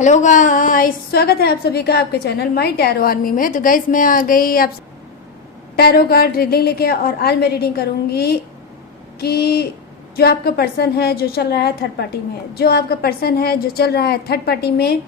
Hello guys, स्वागत है आप सभी का आपके चैनल माई टैरो आर्मी में। तो गाइस मैं आ गई आप टैरो कार्ड रीडिंग लेके, और आज मैं रीडिंग करूंगी कि जो आपका पर्सन है जो चल रहा है थर्ड पार्टी में, जो आपका पर्सन है जो चल रहा है थर्ड पार्टी में,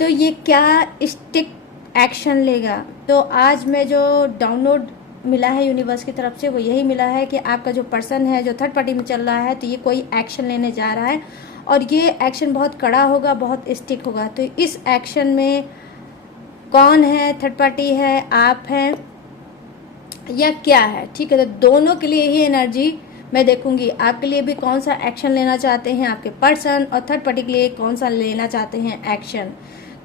तो ये क्या स्टिक एक्शन लेगा। तो आज मैं जो डाउनलोड मिला है यूनिवर्स की तरफ से वो यही मिला है कि आपका जो पर्सन है जो थर्ड पार्टी में चल रहा है तो ये कोई एक्शन लेने जा रहा है, और ये एक्शन बहुत कड़ा होगा, बहुत स्टिक होगा। तो इस एक्शन में कौन है, थर्ड पार्टी है, आप हैं या क्या है, ठीक है। तो दोनों के लिए ही एनर्जी मैं देखूंगी। आपके लिए भी कौन सा एक्शन लेना चाहते हैं आपके पर्सन, और थर्ड पार्टी के लिए कौन सा लेना चाहते हैं एक्शन।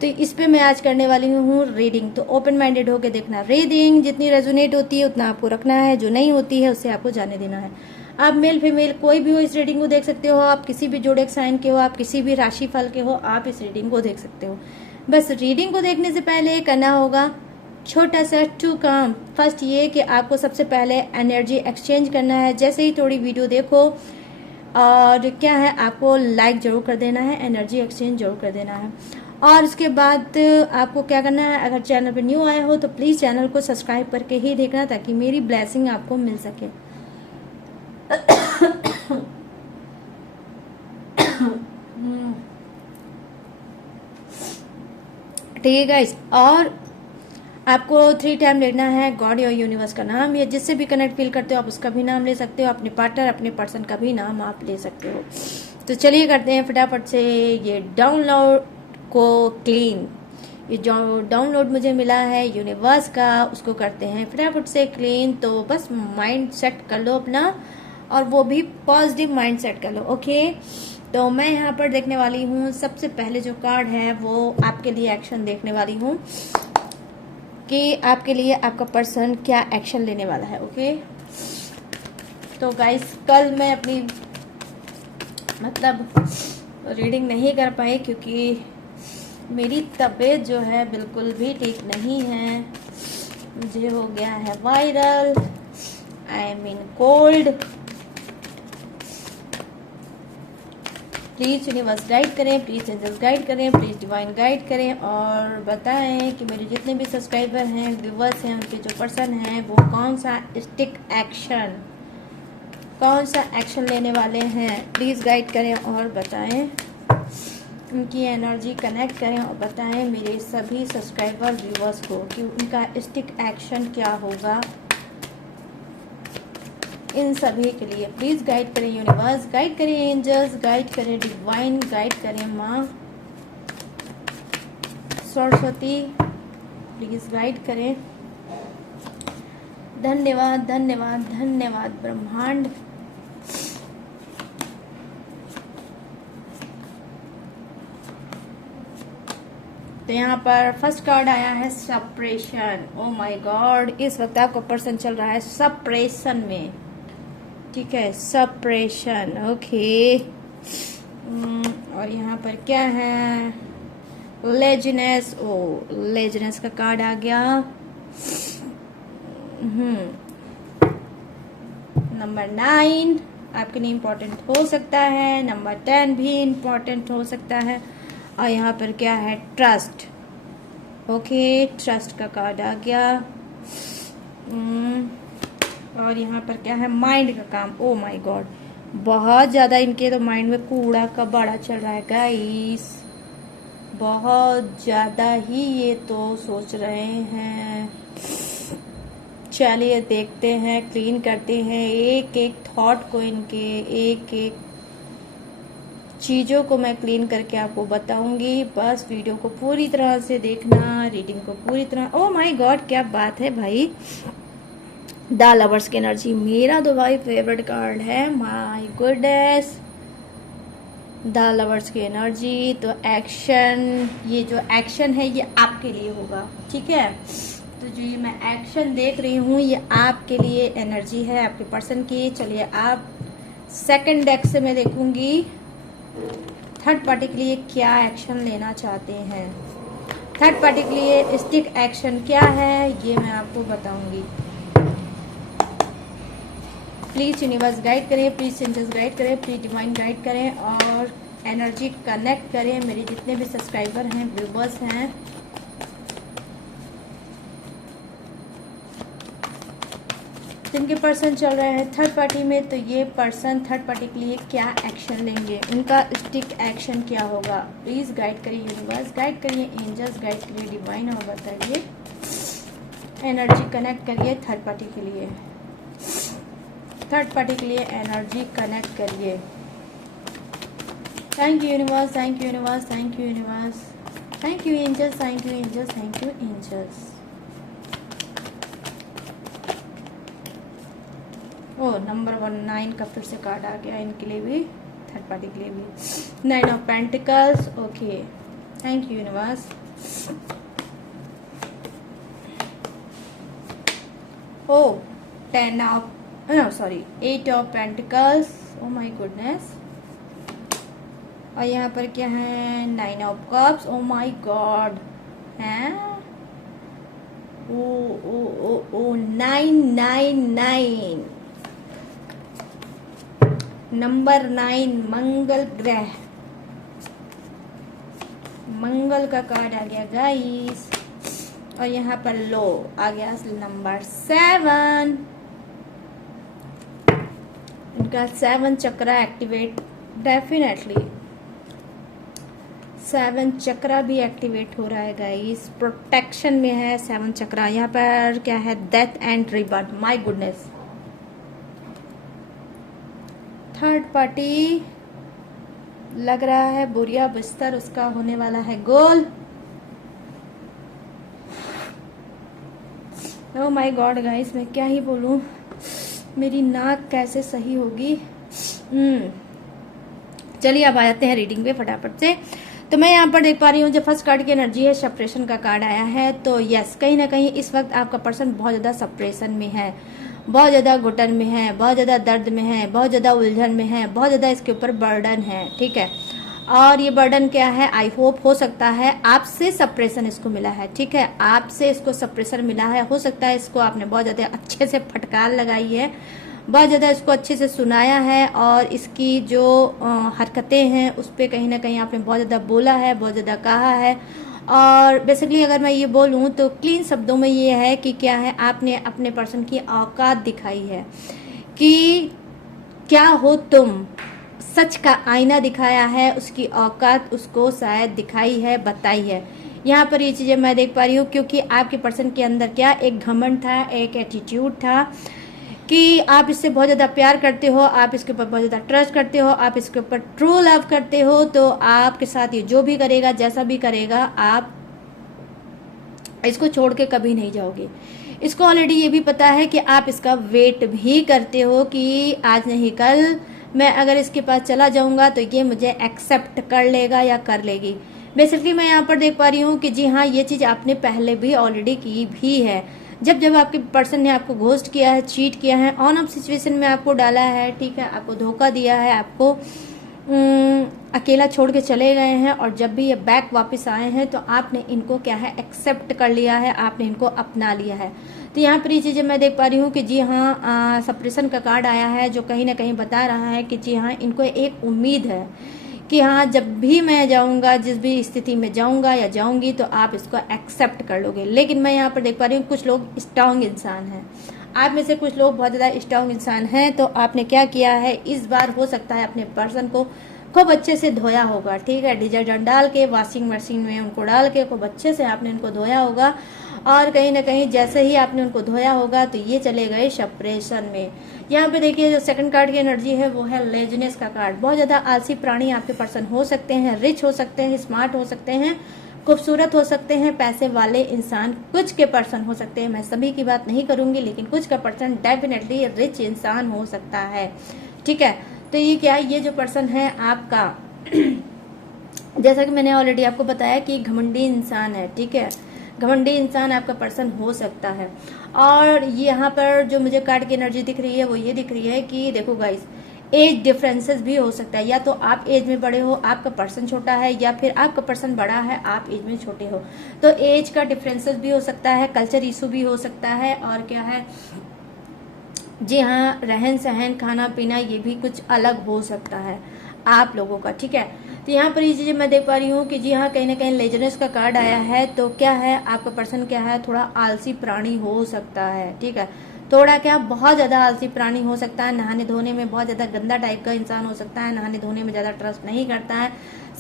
तो इस पे मैं आज करने वाली हूँ रीडिंग। तो ओपन माइंडेड होकर देखना। रीडिंग जितनी रेजोनेट होती है उतना आपको रखना है, जो नहीं होती है उससे आपको जाने देना है। आप मेल फीमेल कोई भी हो इस रीडिंग को देख सकते हो। आप किसी भी जोड़े साइन के हो, आप किसी भी राशि फल के हो, आप इस रीडिंग को देख सकते हो। बस रीडिंग को देखने से पहले करना होगा छोटा सा 2 काम। फर्स्ट ये कि आपको सबसे पहले एनर्जी एक्सचेंज करना है। जैसे ही थोड़ी वीडियो देखो और क्या है, आपको लाइक जरूर कर देना है, एनर्जी एक्सचेंज जरूर कर देना है। और उसके बाद आपको क्या करना है, अगर चैनल पर न्यू आए हो तो प्लीज़ चैनल को सब्सक्राइब करके ही देखना, ताकि मेरी ब्लेसिंग आपको मिल सके। ठीक है गाइस, और आपको 3 टाइम लेना है गॉड या यूनिवर्स का नाम, या जिससे भी कनेक्ट फील करते हो आप उसका भी नाम ले सकते हो, अपने पार्टनर अपने पर्सन का भी नाम आप ले सकते हो। तो चलिए करते हैं फटाफट से ये डाउनलोड को क्लीन। ये जो डाउनलोड मुझे मिला है यूनिवर्स का उसको करते हैं फटाफट से क्लीन। तो बस माइंड सेट कर लो अपना, और वो भी पॉजिटिव माइंड सेट कर लो। ओके, तो मैं यहाँ पर देखने वाली हूँ सबसे पहले जो कार्ड है वो आपके लिए एक्शन देखने वाली हूँ कि आपके लिए आपका पर्सन क्या एक्शन लेने वाला है। ओके, तो गाइस कल मैं अपनी रीडिंग नहीं कर पाई क्योंकि मेरी तबीयत जो है बिल्कुल भी ठीक नहीं है। मुझे हो गया है viral, I mean cold. Please universe guide करें, प्लीज़ एंजल्स गाइड करें, प्लीज़ डिवाइन गाइड करें, और बताएं कि मेरे जितने भी सब्सक्राइबर हैं, व्यूवर्स हैं, उनके जो पर्सन हैं वो कौन सा एक्शन लेने वाले हैं। प्लीज़ गाइड करें और बताएं, उनकी एनर्जी कनेक्ट करें और बताएं मेरे सभी सब्सक्राइबर व्यूवर्स को कि उनका स्टिक एक्शन क्या होगा इन सभी के लिए। प्लीज़ गाइड करें यूनिवर्स, गाइड करें एंजल्स, गाइड करें डिवाइन, गाइड करें माँ सरस्वती, प्लीज़ गाइड करें। धन्यवाद धन्यवाद धन्यवाद ब्रह्मांड। तो यहाँ पर फर्स्ट कार्ड आया है सप्रेशन। ओ माय गॉड, इस वक्त आपका पर्सन चल रहा है सप्रेशन में, ठीक है, सप्रेशन। ओके, और यहाँ पर क्या है, लेजिनेस। ओ, लेजिनेस का कार्ड आ गया। नंबर 9 आपके लिए इम्पोर्टेंट हो सकता है, नंबर 10 भी इम्पोर्टेंट हो सकता है। और यहाँ पर क्या है, ट्रस्ट। ओके, ट्रस्ट का कार्ड आ गया। और यहाँ पर क्या है, माइंड का काम। ओ माय गॉड, बहुत ज़्यादा इनके तो माइंड में कूड़ा कबाड़ा चल रहा है गाइस, बहुत ज़्यादा ही ये तो सोच रहे हैं। चलिए देखते हैं, क्लीन करते हैं एक एक थॉट को, इनके एक एक चीज़ों को मैं क्लीन करके आपको बताऊंगी। बस वीडियो को पूरी तरह से देखना, रीडिंग को पूरी तरह। ओ माय गॉड, क्या बात है भाई, द लवर्स की एनर्जी मेरा तो भाई फेवरेट कार्ड है। माय गुडनेस, द लवर्स की एनर्जी। तो एक्शन, ये जो एक्शन है ये आपके लिए होगा, ठीक है। तो जो ये मैं एक्शन देख रही हूँ ये आपके लिए एनर्जी है, आपके पर्सन की। चलिए आप सेकंड डेक से मैं देखूंगी थर्ड पार्टी के लिए क्या एक्शन लेना चाहते हैं। थर्ड पार्टी के लिए स्टिक एक्शन क्या है ये मैं आपको बताऊंगी। प्लीज़ यूनिवर्स गाइड करें, प्लीज़ एंजल्स गाइड करें, प्लीज़ डिवाइन गाइड करें, और एनर्जी कनेक्ट करें। मेरे जितने भी सब्सक्राइबर हैं, व्यूवर्स हैं, जिनके पर्सन चल रहे हैं थर्ड पार्टी में, तो ये पर्सन थर्ड पार्टी के लिए क्या एक्शन लेंगे, उनका स्टिक एक्शन क्या होगा। प्लीज गाइड करिए यूनिवर्स, गाइड करिए एंजल्स, गाइड करिए डिवाइन और बताइए। एनर्जी कनेक्ट करिए थर्ड पार्टी के लिए, थर्ड पार्टी के लिए एनर्जी कनेक्ट करिए। Thank you universe, thank you universe, thank you universe, thank you angels, thank you angels, thank you angels. ओ नंबर 9 का फिर से कार्ड आ गया इनके लिए भी, थर्ड पार्टी के लिए भी। 9 of pentacles, okay, thank you universe. Oh 10 of, no sorry, 8 of pentacles, oh my goodness. और यहाँ पर क्या है, 9 of cups, oh my god, हैं ओ 999 नंबर 9 मंगल ग्रह, मंगल का कार्ड आ गया गाइस। और यहाँ पर लो आ गया नंबर 7, इनका 7 चक्रा एक्टिवेट, डेफिनेटली 7 चक्रा भी एक्टिवेट हो रहा है गाइस, प्रोटेक्शन में है 7 चक्रा। यहाँ पर क्या है, death and rebirth, my goodness. Third party लग रहा है बुरिया बिस्तर उसका होने वाला है गोल। ओह माय गॉड गाइस, मैं क्या ही बोलूं, मेरी नाक कैसे सही होगी। चलिए अब आ जाते हैं रीडिंग पे फटाफट से। तो मैं यहाँ पर देख पा रही हूँ जो फर्स्ट कार्ड की एनर्जी है, सप्रेशन का कार्ड आया है। तो यस, कहीं ना कहीं इस वक्त आपका पर्सन बहुत ज्यादा सप्रेशन में है, बहुत ज्यादा घुटन में है, बहुत ज्यादा दर्द में है, बहुत ज्यादा उलझन में है, बहुत ज्यादा इसके ऊपर बर्डन है, ठीक है। और ये बर्डन क्या है, आई होप हो सकता है आपसे सप्रेशन इसको मिला है, ठीक है, आपसे इसको सप्रेशन मिला है। हो सकता है इसको आपने बहुत ज्यादा अच्छे से फटकार लगाई है, बहुत ज़्यादा इसको अच्छे से सुनाया है, और इसकी जो हरकतें हैं उस पर कहीं ना कहीं आपने बहुत ज़्यादा बोला है, बहुत ज़्यादा कहा है। और बेसिकली अगर मैं ये बोलूँ तो क्लीन शब्दों में ये है कि क्या है, आपने अपने पर्सन की औकात दिखाई है कि क्या हो तुम, सच का आईना दिखाया है, उसकी औकात उसको शायद दिखाई है, बताई है। यहाँ पर ये चीज़ें मैं देख पा रही हूँ, क्योंकि आपके पर्सन के अंदर क्या एक घमंड था, एक एटीट्यूड था कि आप इससे बहुत ज़्यादा प्यार करते हो, आप इसके ऊपर बहुत ज़्यादा ट्रस्ट करते हो, आप इसके ऊपर ट्रू लव करते हो। तो आपके साथ ये जो भी करेगा, जैसा भी करेगा, आप इसको छोड़ के कभी नहीं जाओगे। इसको ऑलरेडी ये भी पता है कि आप इसका वेट भी करते हो कि आज नहीं कल मैं अगर इसके पास चला जाऊंगा तो ये मुझे एक्सेप्ट कर लेगा या कर लेगी। बेसिकली मैं यहाँ पर देख पा रही हूँ कि जी हाँ, ये चीज़ आपने पहले भी ऑलरेडी की भी है। जब जब आपके पर्सन ने आपको घोस्ट किया है, चीट किया है, ऑन ऑफ सिचुएशन में आपको डाला है, ठीक है, आपको धोखा दिया है, आपको अकेला छोड़ के चले गए हैं, और जब भी ये बैक वापस आए हैं तो आपने इनको क्या है, एक्सेप्ट कर लिया है, आपने इनको अपना लिया है। तो यहाँ पर ये चीज़ें मैं देख पा रही हूँ कि जी हाँ, सप्रेशन का कार्ड आया है जो कहीं ना कहीं बता रहा है कि जी हाँ, इनको एक उम्मीद है कि हाँ, जब भी मैं जाऊंगा, जिस भी स्थिति में जाऊंगा या जाऊंगी, तो आप इसको एक्सेप्ट कर लोगे। लेकिन मैं यहाँ पर देख पा रही हूँ कुछ लोग स्ट्रांग इंसान हैं, आप में से कुछ लोग बहुत ज़्यादा स्ट्रांग इंसान हैं। तो आपने क्या किया है, इस बार हो सकता है अपने पर्सन को खूब अच्छे से धोया होगा, ठीक है, डिटर्जेंट डाल के, वॉशिंग मशीन में उनको डाल के खूब अच्छे से आपने इनको धोया होगा। और कहीं ना कहीं जैसे ही आपने उनको धोया होगा तो ये चले गए सप्रेशन में। यहाँ पे देखिए जो सेकंड कार्ड की एनर्जी है वो है लेजनेस का कार्ड। बहुत ज़्यादा आलसी प्राणी आपके पर्सन हो सकते हैं, रिच हो सकते हैं, स्मार्ट हो सकते हैं, खूबसूरत हो सकते हैं, पैसे वाले इंसान कुछ के पर्सन हो सकते हैं। मैं सभी की बात नहीं करूंगी, लेकिन कुछ का पर्सन डेफिनेटली रिच इंसान हो सकता है, ठीक है। तो ये क्या है, ये जो पर्सन है आपका जैसा कि मैंने ऑलरेडी आपको बताया कि घमंडी इंसान है, ठीक है, घमंडी इंसान आपका पर्सन हो सकता है। और यहाँ पर जो मुझे कार्ड की एनर्जी दिख रही है वो ये दिख रही है कि देखो गाइस, एज डिफरेंसेस भी हो सकता है, या तो आप एज में बड़े हो, आपका पर्सन छोटा है, या फिर आपका पर्सन बड़ा है, आप एज में छोटे हो। तो एज का डिफरेंसेस भी हो सकता है, कल्चर इशू भी हो सकता है, और क्या है, जी हाँ, रहन सहन, खाना पीना, ये भी कुछ अलग हो सकता है आप लोगों का, ठीक है। तो यहाँ पर ये चीजें मैं देख पा रही हूँ कि जी हाँ, कहीं ना कहीं लेजनेस का कार्ड आया है। तो क्या है, आपका पर्सन क्या है, थोड़ा आलसी प्राणी हो सकता है। ठीक है, थोड़ा क्या, बहुत ज्यादा आलसी प्राणी हो सकता है। नहाने धोने में बहुत ज्यादा गंदा टाइप का इंसान हो सकता है। नहाने धोने में ज्यादा ट्रस्ट नहीं करता है।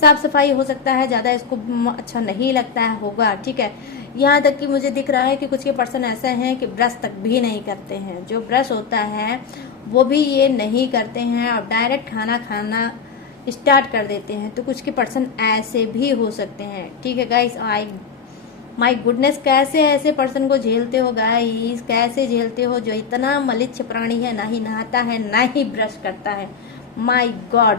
साफ सफाई हो सकता है ज्यादा इसको अच्छा नहीं लगता है होगा। ठीक है, यहाँ तक कि मुझे दिख रहा है कि कुछ के पर्सन ऐसे हैं कि ब्रश तक भी नहीं करते हैं। जो ब्रश होता है वो भी ये नहीं करते हैं और डायरेक्ट खाना खाना स्टार्ट कर देते हैं। तो कुछ के पर्सन ऐसे भी हो सकते हैं। ठीक है गाइस, आई माय गुडनेस, कैसे ऐसे पर्सन को झेलते हो गाइस, कैसे झेलते हो जो इतना मलिच्छ प्राणी है, ना ही नहाता है ना ही ब्रश करता है। माय गॉड,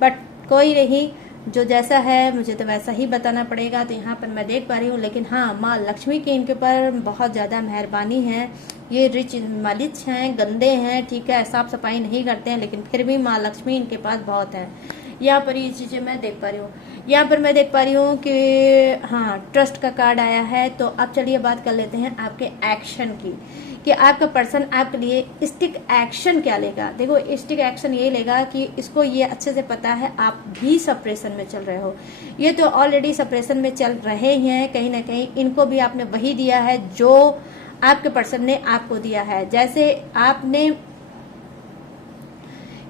बट कोई नहीं, जो जैसा है मुझे तो वैसा ही बताना पड़ेगा। तो यहाँ पर मैं देख पा रही हूँ, लेकिन हाँ, माँ लक्ष्मी की इनके पर बहुत ज्यादा मेहरबानी है। ये रिच मलिच्छ हैं, गंदे हैं, ठीक है, साफ सफाई नहीं करते हैं, लेकिन फिर भी माँ लक्ष्मी इनके पास बहुत है। यहाँ पर ये चीजें मैं देख पा रही हूँ। यहाँ पर मैं देख पा रही हूँ कि हाँ, ट्रस्ट का कार्ड आया है। तो अब चलिए बात कर लेते हैं आपके एक्शन की, कि आपका पर्सन आपके लिए स्टिक एक्शन क्या लेगा। देखो, स्टिक एक्शन ये लेगा कि इसको ये अच्छे से पता है आप भी सप्रेशन में चल रहे हो। ये तो ऑलरेडी सप्रेशन में चल रहे हैं, कहीं ना कहीं इनको भी आपने वही दिया है जो आपके पर्सन ने आपको दिया है। जैसे आपने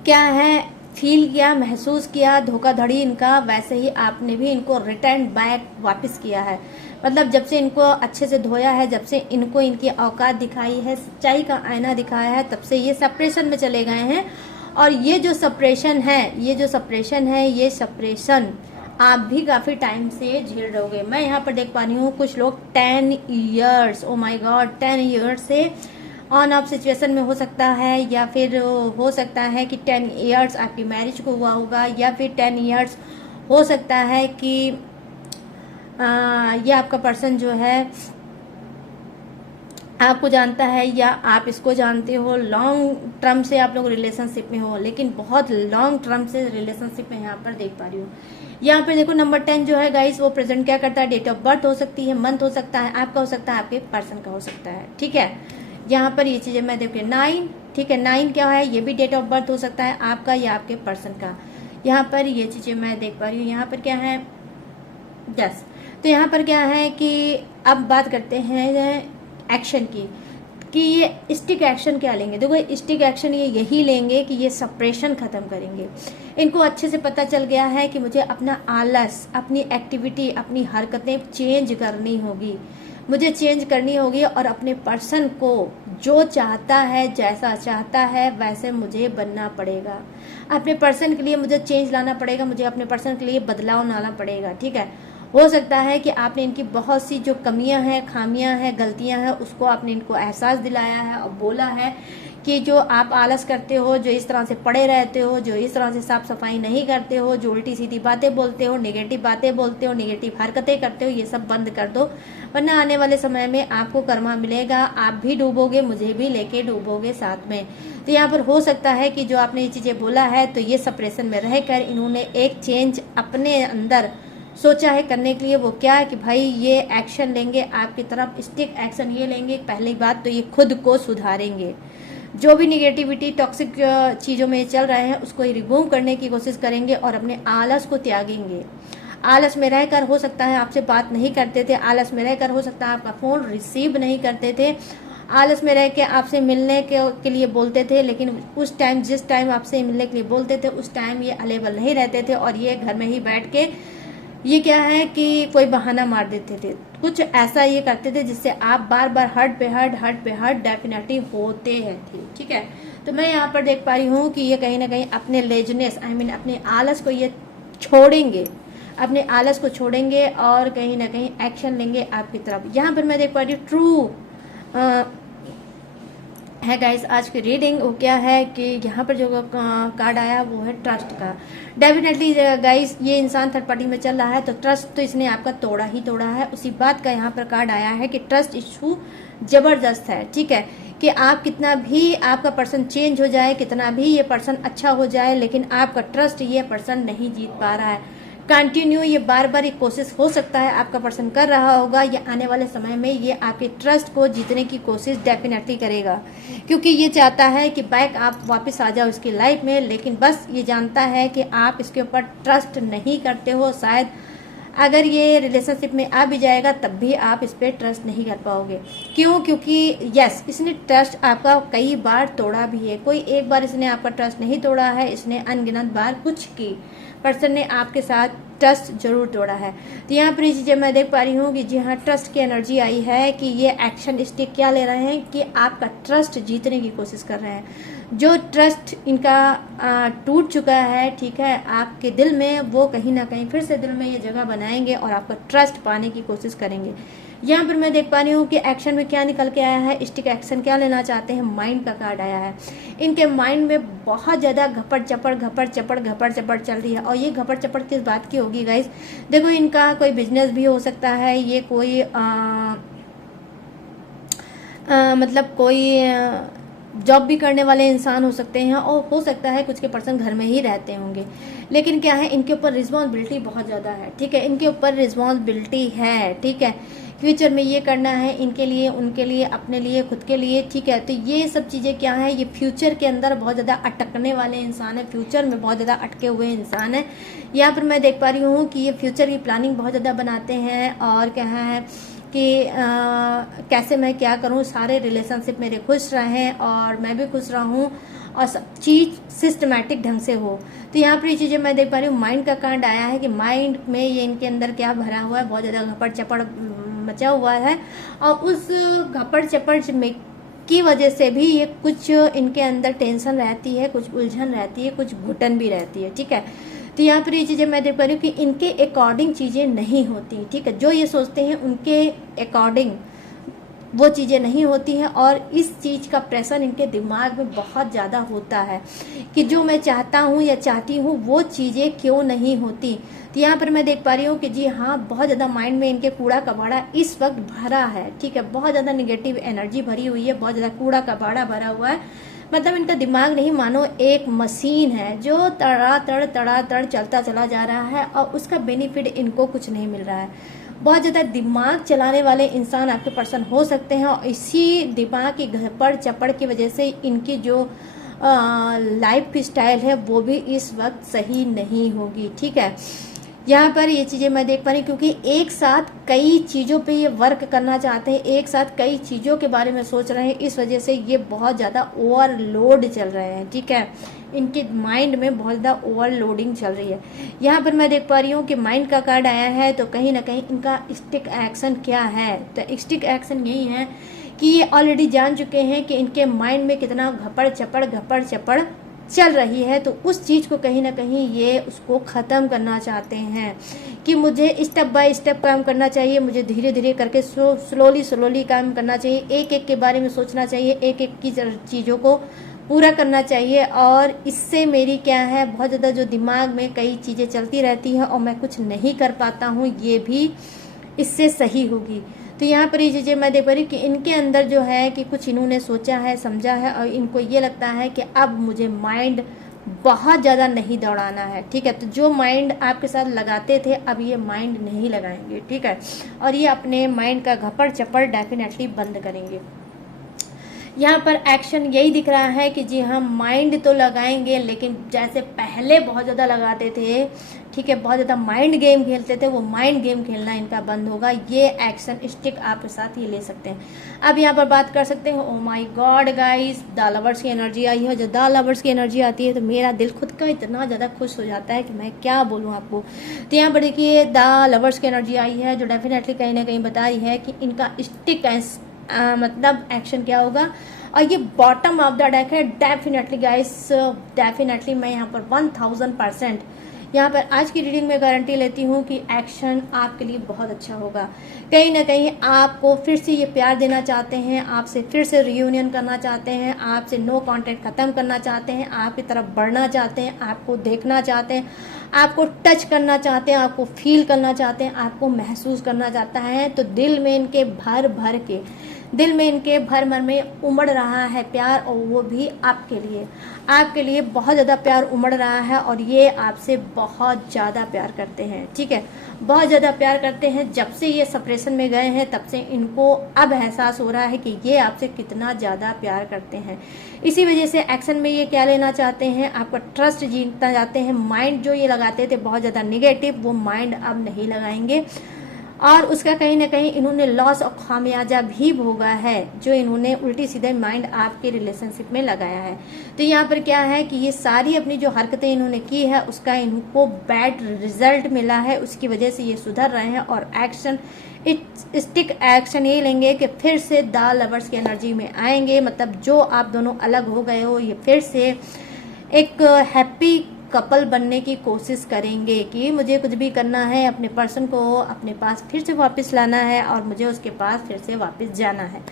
क्या है फील किया, महसूस किया धोखाधड़ी इनका, वैसे ही आपने भी इनको रिटर्न बैक वापस किया है। मतलब जब से इनको अच्छे से धोया है, जब से इनको इनकी औकात दिखाई है, सच्चाई का आईना दिखाया है, तब से ये सप्रेशन में चले गए हैं। और ये जो सप्रेशन है, ये सप्रेशन आप भी काफी टाइम से झेल रहोगे। मैं यहाँ पर देख पा रही हूँ कुछ लोग 10 years, O my God, 10 years से ऑन ऑफ सिचुएशन में हो सकता है, या फिर हो सकता है कि 10 ईयर्स आपकी मैरिज को हुआ होगा, या फिर 10 ईयर्स हो सकता है कि ये आपका पर्सन जो है आपको जानता है या आप इसको जानते हो। लॉन्ग टर्म से आप लोग रिलेशनशिप में हो, लेकिन बहुत लॉन्ग टर्म से रिलेशनशिप में यहाँ पर देख पा रही हूँ। यहाँ पर देखो नंबर 10 जो है गाइस, वो प्रेजेंट क्या करता है, डेट ऑफ बर्थ हो सकती है, मंथ हो सकता है, आपका हो सकता है, आपके पर्सन का हो सकता है। ठीक है, यहाँ पर ये चीजें मैं देखिए 9, ठीक है, 9 क्या है, ये भी डेट ऑफ बर्थ हो सकता है आपका या आपके पर्सन का। यहाँ पर ये चीजें मैं देख पा रही हूँ। यहाँ पर क्या है, यस, तो यहाँ पर क्या है कि अब बात करते हैं एक्शन की, कि ये स्टिक एक्शन क्या लेंगे। देखो, स्टिक एक्शन ये यही लेंगे कि ये सप्रेशन खत्म करेंगे। इनको अच्छे से पता चल गया है कि मुझे अपना आलस, अपनी एक्टिविटी, अपनी हरकतें चेंज करनी होगी, मुझे चेंज करनी होगी, और अपने पर्सन को जो चाहता है, जैसा चाहता है वैसे मुझे बनना पड़ेगा। अपने पर्सन के लिए मुझे चेंज लाना पड़ेगा, मुझे अपने पर्सन के लिए बदलाव लाना पड़ेगा। ठीक है, हो सकता है कि आपने इनकी बहुत सी जो कमियां हैं, खामियां हैं, गलतियां हैं, उसको आपने इनको एहसास दिलाया है और बोला है कि जो आप आलस करते हो, जो इस तरह से पड़े रहते हो, जो इस तरह से साफ सफाई नहीं करते हो, जो उल्टी सीधी बातें बोलते हो, नेगेटिव बातें बोलते हो, नेगेटिव हरकतें करते हो, ये सब बंद कर दो, वरना आने वाले समय में आपको कर्मा मिलेगा, आप भी डूबोगे, मुझे भी लेके डूबोगे साथ में। तो यहाँ पर हो सकता है कि जो आपने ये चीजें बोला है, तो ये सप्रेशन में रहकर इन्होंने एक चेंज अपने अंदर सोचा है करने के लिए। वो क्या है कि भाई ये एक्शन लेंगे आपकी तरफ, स्टिक एक्शन ये लेंगे। पहली बात तो ये खुद को सुधारेंगे, जो भी निगेटिविटी टॉक्सिक चीजों में चल रहे हैं उसको रिमूव करने की कोशिश करेंगे और अपने आलस को त्यागेंगे। आलस में रहकर हो सकता है आपसे बात नहीं करते थे, आलस में रहकर हो सकता है आपका फोन रिसीव नहीं करते थे, आलस में रह के आपसे मिलने के लिए बोलते थे, लेकिन उस टाइम जिस टाइम आपसे मिलने के लिए बोलते थे उस टाइम ये अवेलेबल नहीं रहते थे, और ये घर में ही बैठ के ये क्या है कि कोई बहाना मार देते थे, कुछ ऐसा ये करते थे जिससे आप बार बार हर्ट पे हर्ट डेफिनेटली होते हैं थे। ठीक है, तो मैं यहाँ पर देख पा रही हूँ कि ये कहीं ना कहीं अपने लेजनेस, अपने आलस को ये छोड़ेंगे, अपने आलस को छोड़ेंगे और कहीं ना कहीं एक्शन लेंगे आपकी तरफ। यहाँ पर मैं देख पा रही हूँ ट्रू है गाइस। आज की रीडिंग वो क्या है कि यहाँ पर जो कार्ड आया वो है ट्रस्ट का। डेफिनेटली गाइस, ये इंसान थर्ड पार्टी में चल रहा है, तो ट्रस्ट तो इसने आपका तोड़ा ही तोड़ा है। उसी बात का यहाँ पर कार्ड आया है कि ट्रस्ट इशू जबरदस्त है। ठीक है, कि आप कितना भी आपका पर्सन चेंज हो जाए, कितना भी ये पर्सन अच्छा हो जाए, लेकिन आपका ट्रस्ट ये पर्सन नहीं जीत पा रहा है। कंटिन्यू ये बार बार एक कोशिश हो सकता है आपका पर्सन कर रहा होगा, या आने वाले समय में ये आपके ट्रस्ट को जीतने की कोशिश डेफिनेटली करेगा, क्योंकि ये चाहता है कि बैक आप वापस आ जाओ इसकी लाइफ में, लेकिन बस ये जानता है कि आप इसके ऊपर ट्रस्ट नहीं करते हो। शायद अगर ये रिलेशनशिप में आ भी जाएगा तब भी आप इस पर ट्रस्ट नहीं कर पाओगे। क्यों? क्योंकि यस, इसने ट्रस्ट आपका कई बार तोड़ा भी है। कोई एक बार इसने आपका ट्रस्ट नहीं तोड़ा है, इसने अनगिनत बार कुछ की पर्सन ने आपके साथ ट्रस्ट जरूर तोड़ा है। तो यहाँ पर ये चीज़ें मैं देख पा रही हूँ कि जी हाँ, ट्रस्ट की एनर्जी आई है कि ये एक्शन स्टेप क्या ले रहे हैं कि आपका ट्रस्ट जीतने की कोशिश कर रहे हैं। जो ट्रस्ट इनका टूट चुका है, ठीक है, आपके दिल में, वो कहीं ना कहीं फिर से दिल में ये जगह बनाएंगे और आपका ट्रस्ट पाने की कोशिश करेंगे। यहाँ पर मैं देख पा रही हूँ कि एक्शन में क्या निकल के आया है, स्टिक एक्शन क्या लेना चाहते हैं, माइंड का कार्ड आया है। इनके माइंड में बहुत ज़्यादा घपड़ चपड़ चल रही है। और ये घपड़ चपड़ किस बात की होगी गाइस? देखो, इनका कोई बिजनेस भी हो सकता है, ये कोई मतलब कोई जॉब भी करने वाले इंसान हो सकते हैं, और हो सकता है कुछ के पर्सन घर में ही रहते होंगे। लेकिन क्या है, इनके ऊपर रिस्पॉन्सिबिलिटी बहुत ज़्यादा है, ठीक है, इनके ऊपर रिस्पॉन्सिबिलिटी है, ठीक है, फ्यूचर में ये करना है इनके लिए, उनके लिए, अपने लिए, खुद के लिए, ठीक है। तो ये सब चीज़ें क्या है, ये फ्यूचर के अंदर बहुत ज़्यादा अटकने वाले इंसान है, फ्यूचर में बहुत ज़्यादा अटके हुए इंसान है। यहाँ पर मैं देख पा रही हूँ कि ये फ्यूचर की प्लानिंग बहुत ज़्यादा बनाते हैं, और क्या है कि कैसे मैं क्या करूं, सारे रिलेशनशिप मेरे खुश रहें और मैं भी खुश रहूं, और सब चीज़ सिस्टमैटिक ढंग से हो। तो यहाँ पर ये चीज़ें मैं देख पा रही हूँ। माइंड का कार्ड आया है कि माइंड में ये इनके अंदर क्या भरा हुआ है, बहुत ज़्यादा घपड़ चपड़ मचा हुआ है, और उस घपड़ चपड़ में की वजह से भी ये कुछ इनके अंदर टेंशन रहती है, कुछ उलझन रहती है, कुछ घुटन भी रहती है, ठीक है। तो यहाँ पर ये चीज़ें मैं देख पा रही हूँ कि इनके अकॉर्डिंग चीज़ें नहीं होती, ठीक है, जो ये सोचते हैं उनके अकॉर्डिंग वो चीज़ें नहीं होती हैं, और इस चीज़ का प्रेशर इनके दिमाग में बहुत ज़्यादा होता है कि जो मैं चाहता हूँ या चाहती हूँ वो चीज़ें क्यों नहीं होती। तो यहाँ पर मैं देख पा रही हूँ कि जी हाँ, बहुत ज़्यादा माइंड में इनके कूड़ा कबाड़ा इस वक्त भरा है, ठीक है, बहुत ज़्यादा निगेटिव एनर्जी भरी हुई है, बहुत ज़्यादा कूड़ा कबाड़ा भरा हुआ है। मतलब इनका दिमाग नहीं मानो एक मशीन है जो तड़ा तड़ चलता चला जा रहा है, और उसका बेनिफिट इनको कुछ नहीं मिल रहा है। बहुत ज़्यादा दिमाग चलाने वाले इंसान आपके पर्सन हो सकते हैं, और इसी दिमाग की घपड़ चपड़ की वजह से इनकी जो लाइफ स्टाइल है वो भी इस वक्त सही नहीं होगी, ठीक है। यहाँ पर ये चीज़ें मैं देख पा रही हूँ, क्योंकि एक साथ कई चीज़ों पे ये वर्क करना चाहते हैं, एक साथ कई चीज़ों के बारे में सोच रहे हैं, इस वजह से ये बहुत ज़्यादा ओवरलोड चल रहे हैं, ठीक है, इनके माइंड में बहुत ज़्यादा ओवरलोडिंग चल रही है। यहाँ पर मैं देख पा रही हूँ कि माइंड का कार्ड आया है, तो कहीं ना कहीं इनका स्टिक एक्शन क्या है, तो स्टिक एक्शन यही है कि ये ऑलरेडी जान चुके हैं कि इनके माइंड में कितना घपड़ चपड़ चल रही है, तो उस चीज़ को कहीं ना कहीं ये उसको ख़त्म करना चाहते हैं कि मुझे स्टेप बाय स्टेप काम करना चाहिए, मुझे धीरे धीरे करके स्लोली काम करना चाहिए, एक एक के बारे में सोचना चाहिए, एक एक की चीज़ों को पूरा करना चाहिए, और इससे मेरी क्या है, बहुत ज़्यादा जो दिमाग में कई चीज़ें चलती रहती हैं और मैं कुछ नहीं कर पाता हूँ, ये भी इससे सही होगी। तो यहाँ पर ये चीज़ें मैं देख पा रही हूँ कि इनके अंदर जो है कि कुछ इन्होंने सोचा है, समझा है, और इनको ये लगता है कि अब मुझे माइंड बहुत ज़्यादा नहीं दौड़ाना है, ठीक है। तो जो माइंड आपके साथ लगाते थे अब ये माइंड नहीं लगाएंगे, ठीक है, और ये अपने माइंड का घपड़ चपड़ डेफिनेटली बंद करेंगे। यहाँ पर एक्शन यही दिख रहा है कि जी हम माइंड तो लगाएंगे, लेकिन जैसे पहले बहुत ज़्यादा लगाते थे, ठीक है, बहुत ज़्यादा माइंड गेम खेलते थे, वो माइंड गेम खेलना इनका बंद होगा। ये एक्शन स्टिक आपके साथ ये ले सकते हैं। अब यहाँ पर बात कर सकते हैं, ओ my God guys, the lovers की एनर्जी आई है। जो द लवर्स की एनर्जी आती है तो मेरा दिल खुद का इतना ज़्यादा खुश हो जाता है कि मैं क्या बोलूँ आपको। तो यहाँ पर देखिए द लवर्स की एनर्जी आई है, जो डेफिनेटली कहीं ना कहीं बता रही है कि इनका स्टिक मतलब एक्शन क्या होगा। और ये बॉटम ऑफ द डेक है, डेफिनेटली गाइस, डेफिनेटली मैं यहाँ पर 1000% यहाँ पर आज की रीडिंग में गारंटी लेती हूँ कि एक्शन आपके लिए बहुत अच्छा होगा। कहीं ना कहीं आपको फिर से ये प्यार देना चाहते हैं, आपसे फिर से रियूनियन करना चाहते हैं, आपसे नो कॉन्टैक्ट ख़त्म करना चाहते हैं, आपकी तरफ बढ़ना चाहते हैं, आपको देखना चाहते हैं, आपको टच करना चाहते हैं, आपको फील करना चाहते हैं, आपको महसूस करना चाहता है। तो दिल में इनके भर भर के दिल में इनके भर मन में उमड़ रहा है प्यार, और वो भी आपके लिए बहुत ज़्यादा प्यार उमड़ रहा है, और ये आपसे बहुत ज़्यादा प्यार करते हैं। ठीक है, बहुत ज़्यादा प्यार करते हैं। जब से ये सेपरेशन में गए हैं तब से इनको अब एहसास हो रहा है कि ये आपसे कितना ज़्यादा प्यार करते हैं। इसी वजह से एक्शन में ये क्या लेना चाहते हैं, आपका ट्रस्ट जीतना चाहते हैं। माइंड जो ये लगाते थे बहुत ज़्यादा निगेटिव, वो माइंड अब नहीं लगाएंगे, और उसका कहीं ना कहीं इन्होंने लॉस और खामियाजा भी भोगा है, जो इन्होंने उल्टी सीधे माइंड आपके रिलेशनशिप में लगाया है। तो यहाँ पर क्या है कि ये सारी अपनी जो हरकतें इन्होंने की है उसका इनको बैड रिजल्ट मिला है, उसकी वजह से ये सुधर रहे हैं और एक्शन स्टिक एक्शन ये लेंगे कि फिर से द लवर्स की एनर्जी में आएंगे। मतलब जो आप दोनों अलग हो गए हो, ये फिर से एक हैप्पी कपल बनने की कोशिश करेंगे कि मुझे कुछ भी करना है, अपने पर्सन को अपने पास फिर से वापस लाना है और मुझे उसके पास फिर से वापस जाना है।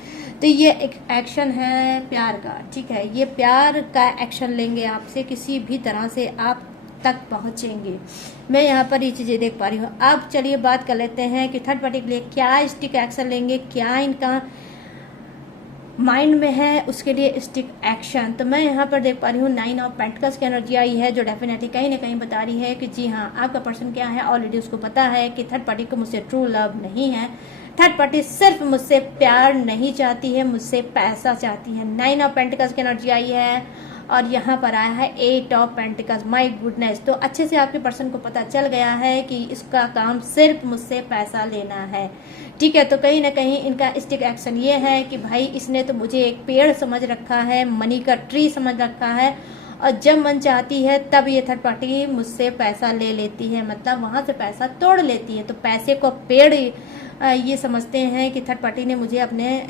तो ये एक एक्शन है प्यार का। ठीक है, ये प्यार का एक्शन लेंगे आपसे, किसी भी तरह से आप तक पहुंचेंगे। मैं यहाँ पर ये चीज़ें देख पा रही हूँ। अब चलिए बात कर लेते हैं कि थर्ड पार्टी के लिए क्या स्टिक एक्शन लेंगे, क्या इनका माइंड में है उसके लिए स्टिक एक्शन। तो मैं यहाँ पर देख पा रही हूँ 9 ऑफ पेंटिकल्स की एनर्जी आई है, जो डेफिनेटली कहीं ना कहीं बता रही है कि जी हाँ, आपका पर्सन क्या है, ऑलरेडी उसको पता है कि थर्ड पार्टी को मुझसे ट्रू लव नहीं है। थर्ड पार्टी सिर्फ मुझसे प्यार नहीं चाहती है, मुझसे पैसा चाहती है। 9 ऑफ पेंटिकल्स की एनर्जी आई है और यहाँ पर आया है 8 ऑफ पेंटिकल्स। माय गुडनेस, तो अच्छे से आपके पर्सन को पता चल गया है कि इसका काम सिर्फ मुझसे पैसा लेना है। ठीक है, तो कहीं ना कहीं इनका स्टिक एक्शन ये है कि भाई इसने तो मुझे एक पेड़ समझ रखा है, मनी का ट्री समझ रखा है, और जब मन चाहती है तब ये थर्ड पार्टी मुझसे पैसा ले लेती है, मतलब वहां से पैसा तोड़ लेती है। तो पैसे को पेड़ ये समझते हैं कि थर्ड पार्टी ने मुझे अपने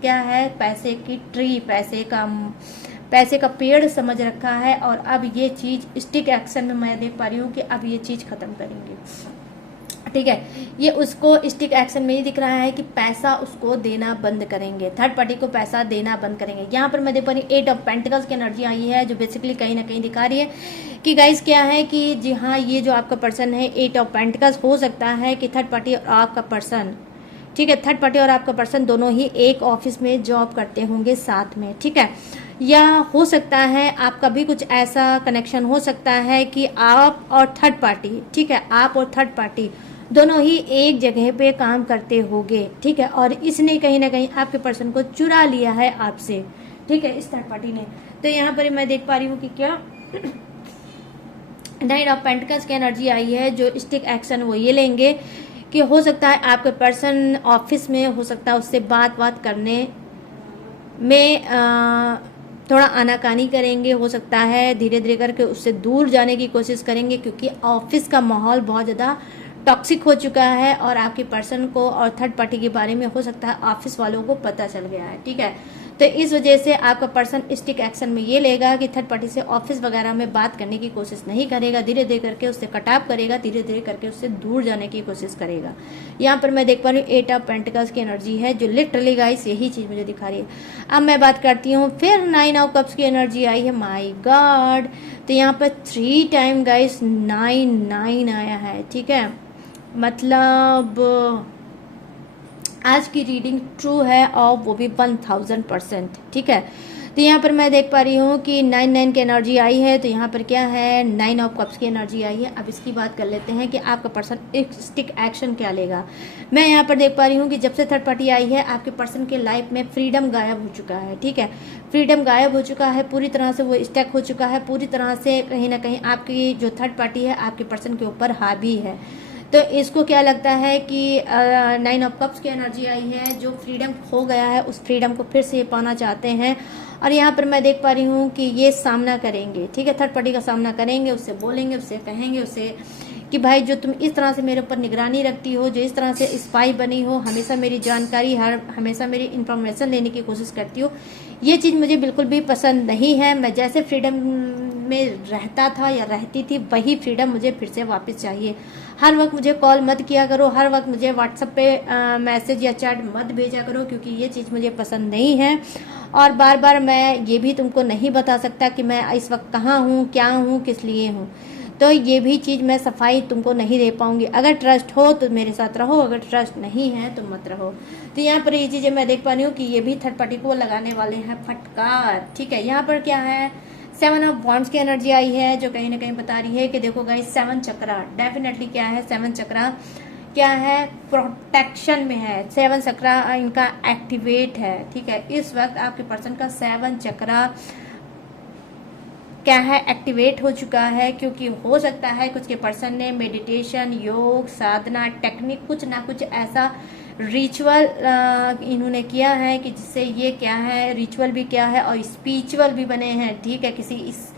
क्या है, पैसे की ट्री, पैसे का पेड़ समझ रखा है। और अब ये चीज स्टिक एक्शन में मैं देख पा रही हूँ कि अब ये चीज खत्म करेंगे। ठीक है, ये उसको स्टिक एक्शन में ही दिख रहा है कि पैसा उसको देना बंद करेंगे, थर्ड पार्टी को पैसा देना बंद करेंगे। यहाँ पर मैं देख पा रही हूँ 8 ऑफ पेंटिकल्स की एनर्जी आई है, जो बेसिकली कहीं ना कहीं दिखा रही है कि गाइस क्या है कि जी हाँ, ये जो आपका पर्सन है 8 ऑफ पेंटिकल्स, हो सकता है कि थर्ड पार्टी और आपका पर्सन, ठीक है, थर्ड पार्टी और आपका पर्सन दोनों ही एक ऑफिस में जॉब करते होंगे साथ में। ठीक है, या हो सकता है आपका भी कुछ ऐसा कनेक्शन हो सकता है कि आप और थर्ड पार्टी, ठीक है, आप और थर्ड पार्टी दोनों ही एक जगह पे काम करते होंगे। ठीक है, और इसने कहीं ना कहीं आपके पर्सन को चुरा लिया है आपसे। ठीक है, इस थर्ड पार्टी ने। तो यहाँ पर मैं देख पा रही हूँ कि क्या 9 ऑफ पेंटिकल्स की एनर्जी आई है, जो स्टिक एक्शन वो ये लेंगे कि हो सकता है आपके पर्सन ऑफिस में, हो सकता है उससे बात करने में थोड़ा आनाकानी करेंगे, हो सकता है धीरे धीरे करके उससे दूर जाने की कोशिश करेंगे, क्योंकि ऑफिस का माहौल बहुत ज़्यादा टॉक्सिक हो चुका है और आपके पर्सन को और थर्ड पार्टी के बारे में हो सकता है ऑफिस वालों को पता चल गया है। ठीक है, तो इस वजह से आपका पर्सन स्टिक एक्शन में ये लेगा कि थर्ड पार्टी से ऑफिस वगैरह में बात करने की कोशिश नहीं करेगा, धीरे धीरे करके उससे कटाव करेगा, धीरे धीरे करके उससे दूर जाने की कोशिश करेगा। यहाँ पर मैं देख पा रही हूँ 8 ऑफ पेंटिकल्स की एनर्जी है, जो लिटरली गाइस यही चीज मुझे दिखा रही है। अब मैं बात करती हूँ, फिर 9 ऑफ कप्स की एनर्जी आई है। माई गॉड, तो यहाँ पर 3 टाइम गाइस 9 आया है। ठीक है, मतलब आज की रीडिंग ट्रू है और वो भी 1000%। ठीक है, तो यहाँ पर मैं देख पा रही हूँ कि 9 की एनर्जी आई है। तो यहाँ पर क्या है, 9 ऑफ कप्स की एनर्जी आई है। अब इसकी बात कर लेते हैं कि आपका पर्सन एक स्टिक एक्शन क्या लेगा। मैं यहाँ पर देख पा रही हूँ कि जब से थर्ड पार्टी आई है आपके पर्सन के लाइफ में फ्रीडम गायब हो चुका है। ठीक है, फ्रीडम गायब हो चुका है, पूरी तरह से वो स्टक हो चुका है, पूरी तरह से कहीं ना कहीं आपकी जो थर्ड पार्टी है आपके पर्सन के ऊपर हावी है। तो इसको क्या लगता है कि 9 ऑफ कप्स की एनर्जी आई है, जो फ्रीडम खो गया है उस फ्रीडम को फिर से पाना चाहते हैं। और यहाँ पर मैं देख पा रही हूँ कि ये सामना करेंगे। ठीक है, थर्ड पार्टी का सामना करेंगे, उससे बोलेंगे, उससे कहेंगे उससे कि भाई जो तुम इस तरह से मेरे ऊपर निगरानी रखती हो, जो इस तरह से स्पाई बनी हो, हमेशा मेरी जानकारी, हमेशा मेरी इंफॉर्मेशन लेने की कोशिश करती हो, ये चीज़ मुझे बिल्कुल भी पसंद नहीं है। मैं जैसे फ्रीडम में रहता था या रहती थी वही फ्रीडम मुझे फिर से वापस चाहिए। हर वक्त मुझे कॉल मत किया करो, हर वक्त मुझे व्हाट्सएप पे मैसेज या चैट मत भेजा करो, क्योंकि ये चीज़ मुझे पसंद नहीं है। और बार बार मैं ये भी तुमको नहीं बता सकता कि मैं इस वक्त कहाँ हूँ, क्या हूँ, किस लिए हूँ। तो ये भी चीज़ मैं सफाई तुमको नहीं दे पाऊंगी। अगर ट्रस्ट हो तो मेरे साथ रहो, अगर ट्रस्ट नहीं है तो मत रहो। तो यहाँ पर ये चीज़ें मैं देख पा रही हूँ कि ये भी थर्ड पार्टी को लगाने वाले हैं फटकार। ठीक है, यहाँ पर क्या है, 7 ऑफ वॉन्ड्स की एनर्जी आई है जो कहीं ना कहीं बता रही है कि देखो गाइस 7 चक्रा डेफिनेटली क्या है, 7 चक्रा क्या है, प्रोटेक्शन में है। 7 चक्रा इनका एक्टिवेट है। ठीक है, इस वक्त आपके पर्सन का 7 चक्रा क्या है, एक्टिवेट हो चुका है, क्योंकि हो सकता है कुछ के पर्सन ने मेडिटेशन, योग, साधना, टेक्निक, कुछ ना कुछ ऐसा रिचुअल इन्होंने किया है कि जिससे ये क्या है, रिचुअल भी क्या है और स्पिरिचुअल भी बने हैं। ठीक है, किसी इस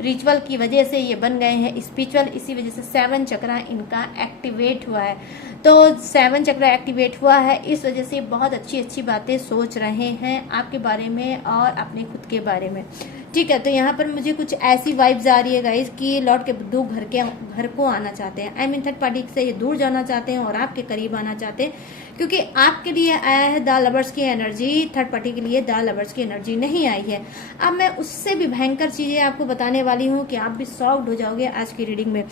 रिचुअल की वजह से ये बन गए हैं स्पिरिचुअल, इसी वजह से 7 चक्रा इनका एक्टिवेट हुआ है। तो 7 चक्रा एक्टिवेट हुआ है, इस वजह से बहुत अच्छी अच्छी बातें सोच रहे हैं आपके बारे में और अपने खुद के बारे में। ठीक है, तो यहाँ पर मुझे कुछ ऐसी वाइब्स आ रही है गाइस कि लौट के दो घर को आना चाहते हैं। आई मीन थर्ड पार्टी से ये दूर जाना चाहते हैं और आपके करीब आना चाहते हैं, क्योंकि आपके लिए आया है द लवर्स की एनर्जी, थर्ड पार्टी के लिए द लवर्स की एनर्जी नहीं आई है। अब मैं उससे भी भयंकर चीजें आपको बताने वाली हूँ कि आप भी शॉक्ड हो जाओगे आज की रीडिंग में।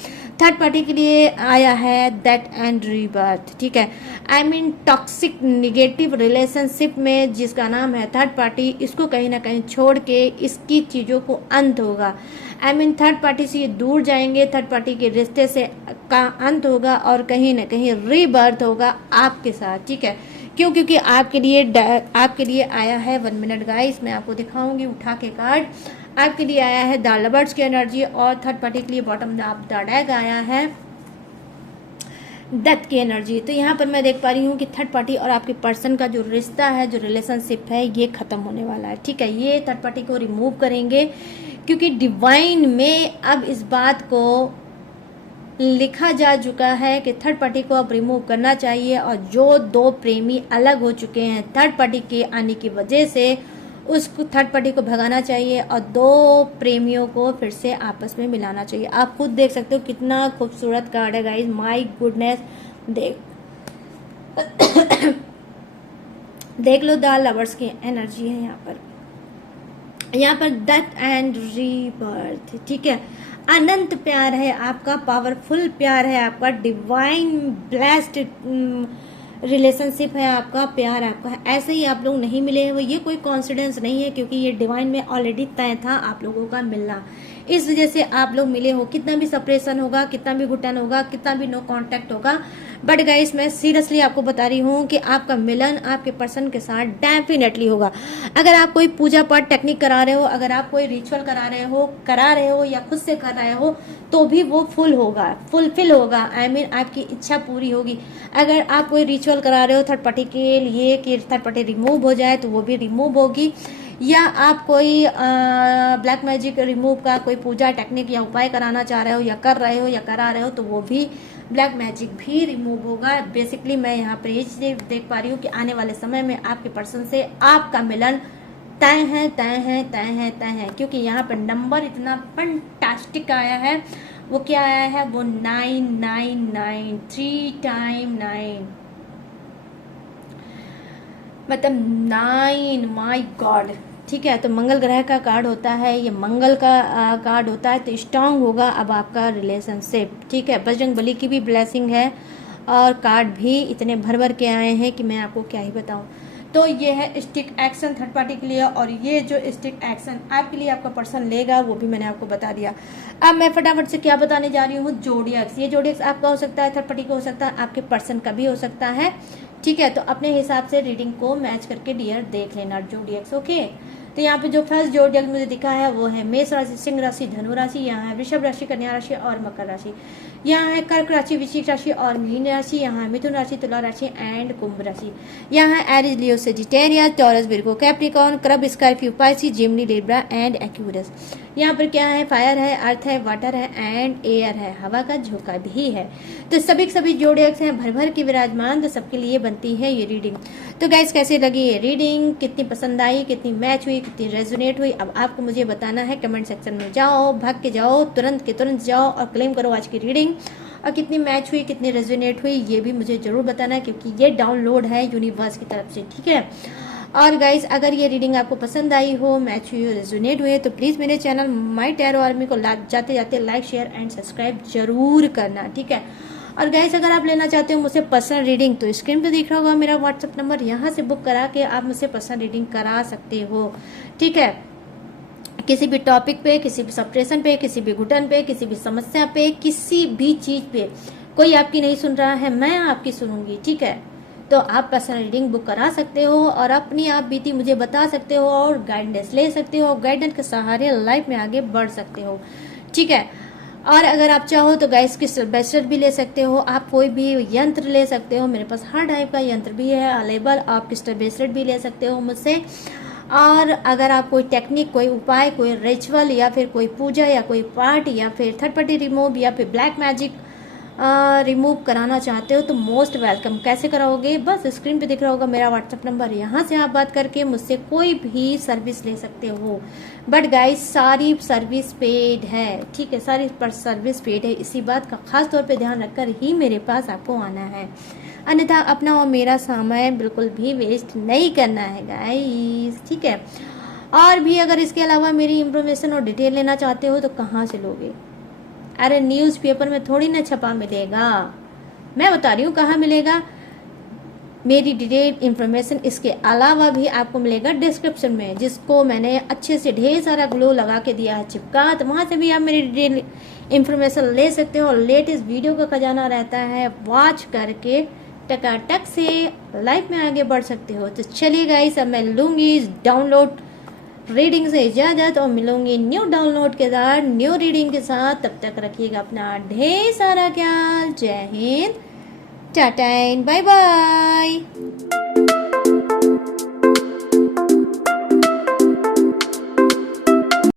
थर्ड पार्टी के लिए आया है दैट एंड रीबर्थ। ठीक है, I mean toxic negative relationship में जिसका नाम है थर्ड पार्टी, इसको कहीं ना कहीं छोड़ के इसकी चीजों को अंत होगा। आई मीन थर्ड पार्टी से ये दूर जाएंगे, थर्ड पार्टी के रिश्ते से का अंत होगा और कहीं ना कहीं रीबर्थ होगा आपके साथ। ठीक है, क्यों, क्योंकि आपके लिए आया है 1 मिनट गाइस, मैं आपको दिखाऊंगी उठा के कार्ड। आपके लिए आया है द लवर्स की एनर्जी और थर्ड पार्टी के लिए बॉटम ऑफ द डेक आया है डेथ की एनर्जी। तो यहाँ पर मैं देख पा रही हूँ कि थर्ड पार्टी और आपके पर्सन का जो रिश्ता है, जो रिलेशनशिप है, ये खत्म होने वाला है। ठीक है, ये थर्ड पार्टी को रिमूव करेंगे, क्योंकि डिवाइन में अब इस बात को लिखा जा चुका है कि थर्ड पार्टी को अब रिमूव करना चाहिए और जो दो प्रेमी अलग हो चुके हैं थर्ड पार्टी के आने की वजह से, उसको थर्ड पार्टी को भगाना चाहिए और दो प्रेमियों को फिर से आपस में मिलाना चाहिए। आप खुद देख सकते हो कितना खूबसूरत कार्ड है गाइस, माय गुडनेस। देख लो द लवर्स की एनर्जी है यहाँ पर डेथ एंड रीबर्थ। ठीक है, अनंत प्यार है आपका, पावरफुल प्यार है आपका, डिवाइन ब्लेस्ड रिलेशनशिप है आपका, प्यार आपका है। ऐसे ही आप लोग नहीं मिले हैं, वो ये कोई कॉन्सिडेंस नहीं है, क्योंकि ये डिवाइन में ऑलरेडी तय था आप लोगों का मिलना, इस वजह से आप लोग मिले हो। कितना भी सेपरेशन होगा, कितना भी घुटन होगा, कितना भी नो कांटेक्ट होगा, बट गाइस मैं सीरियसली आपको बता रही हूँ कि आपका मिलन आपके पर्सन के साथ डेफिनेटली होगा। अगर आप कोई पूजा पाठ टेक्निक करा रहे हो, अगर आप कोई रिचुअल करा रहे हो या खुद से कर रहे हो, तो भी वो फुलफिल होगा। आई मीन आपकी इच्छा पूरी होगी। अगर आप कोई रिचुअल करा रहे हो थर्ड पार्टी के लिए कि थर्ड पार्टी रिमूव हो जाए, तो वो भी रिमूव होगी। या आप कोई ब्लैक मैजिक रिमूव का कोई पूजा टेक्निक या उपाय कराना चाह रहे हो या कर रहे हो या करा रहे हो, तो वो भी ब्लैक मैजिक भी रिमूव होगा। बेसिकली मैं यहाँ पर ये चीज़ें देख पा रही हूँ कि आने वाले समय में आपके पर्सन से आपका मिलन तय है, क्योंकि यहाँ पर नंबर इतना फंटास्टिक आया है। वो क्या आया है, वो 999, 3 टाइम 9, मतलब 9, माय गॉड। ठीक है, तो मंगल ग्रह का कार्ड होता है, ये मंगल का कार्ड होता है, तो स्ट्रांग होगा अब आपका रिलेशनशिप। ठीक है, बजरंग बली की भी ब्लेसिंग है और कार्ड भी इतने भर के आए हैं कि मैं आपको क्या ही बताऊं। तो ये है स्टिक एक्शन थर्ड पार्टी के लिए, और ये जो स्टिक एक्शन आपके लिए आपका पर्सन लेगा वो भी मैंने आपको बता दिया। अब मैं फटाफट से क्या बताने जा रही हूँ, जोडियक्स। ये जोडियक्स आपका हो सकता है, थर्ड पार्टी का हो सकता है, आपके पर्सन का भी हो सकता है। ठीक है, तो अपने हिसाब से रीडिंग को मैच करके डियर देख लेना जोडियक्स। ओके, तो यहाँ पे जो फर्स्ट जोडियक मुझे दिखा है वो है मेष राशि, सिंह राशि, धनु राशि, यहाँ है वृषभ राशि, कन्या राशि और मकर राशि, यहाँ है कर्क राशि, वृश्चिक राशि और मीन राशि, यहाँ है मिथुन राशि, तुला राशि एंड कुंभ राशि, यहाँ है Aries, Leo, Sagittarius, Taurus, Virgo, Capricorn, crab, Scorpio, Pisces, Gemini, Libra and Aquarius. यहाँ पर क्या है, फायर है, अर्थ है, वाटर है एंड एयर है, हवा का झोंका भी है। तो सभी जोडियक्स हैं भर के विराजमान, तो सबके लिए बनती है ये रीडिंग। तो गाइस कैसे लगी ये रीडिंग, कितनी पसंद आई, कितनी मैच हुई, कितनी रेजोनेट हुई, अब आपको मुझे बताना है। कमेंट सेक्शन में जाओ, भाग के जाओ, तुरंत के तुरंत जाओ और क्लेम करो आज की रीडिंग। और कितनी मैच हुई, कितनी रेजोनेट हुई, ये भी मुझे जरूर बताना है, क्योंकि ये डाउनलोड है यूनिवर्स की तरफ से। ठीक है, और गाइस अगर ये रीडिंग आपको पसंद आई हो, मैच हुई हो, रेजोनेट हुए तो प्लीज़ मेरे चैनल माई टैरो आर्मी को जाते जाते लाइक शेयर एंड सब्सक्राइब जरूर करना, ठीक है। और गाइस अगर आप लेना चाहते हो मुझसे पर्सनल रीडिंग तो स्क्रीन पे दिख रहा होगा मेरा व्हाट्सअप नंबर, यहाँ से बुक करा के आप मुझसे पर्सनल रीडिंग करा सकते हो, ठीक है। किसी भी टॉपिक पे, किसी भी सप्रेशन पे, किसी भी घुटन पे, किसी भी समस्या पे, किसी भी चीज पे, कोई आपकी नहीं सुन रहा है, मैं आपकी सुनूंगी, ठीक है। तो आप पर्सनल रीडिंग बुक करा सकते हो और अपनी आप बीती मुझे बता सकते हो और गाइडेंस ले सकते हो, गाइडेंस के सहारे लाइफ में आगे बढ़ सकते हो, ठीक है। और अगर आप चाहो तो गाइस क्रिस्टल ब्रेसलेट भी ले सकते हो, आप कोई भी यंत्र ले सकते हो, मेरे पास हर टाइप का यंत्र भी है अवेलेबल, आप क्रिस्टल ब्रेसलेट भी ले सकते हो मुझसे। और अगर आप कोई टेक्निक, कोई उपाय, कोई रिचुअल या फिर कोई पूजा या कोई पाठ या फिर थर्ड पार्टी रिमूव या फिर ब्लैक मैजिक रिमूव कराना चाहते हो तो मोस्ट वेलकम। कैसे कराओगे? बस स्क्रीन पे दिख रहा होगा मेरा व्हाट्सएप नंबर, यहाँ से आप बात करके मुझसे कोई भी सर्विस ले सकते हो। बट गाइस सारी सर्विस पेड है, ठीक है, सारी सर्विस पेड है, इसी बात का खास तौर पे ध्यान रखकर ही मेरे पास आपको आना है, अन्यथा अपना और मेरा समय बिल्कुल भी वेस्ट नहीं करना है गाइस, ठीक है। और भी अगर इसके अलावा मेरी इंफॉर्मेशन और डिटेल लेना चाहते हो तो कहाँ से लोगे? अरे न्यूज़पेपर में थोड़ी ना छपा मिलेगा, मैं बता रही हूँ कहाँ मिलेगा। मेरी डिटेल इंफॉर्मेशन इसके अलावा भी आपको मिलेगा डिस्क्रिप्शन में, जिसको मैंने अच्छे से ढेर सारा ग्लो लगा के दिया है चिपका, तो वहाँ से भी आप मेरी डिटेल इंफॉर्मेशन ले सकते हो। और लेटेस्ट वीडियो का खजाना रहता है, वॉच करके टकाटक से लाइफ में आगे बढ़ सकते हो। तो चलिए गाइस अब मैं लूँगी डाउनलोड रीडिंग से इजाजत और मिलूंगी न्यू डाउनलोड के साथ, न्यू रीडिंग के साथ। तब तक रखिएगा अपना ढेर सारा ख्याल। जय Hind, tata and bye bye.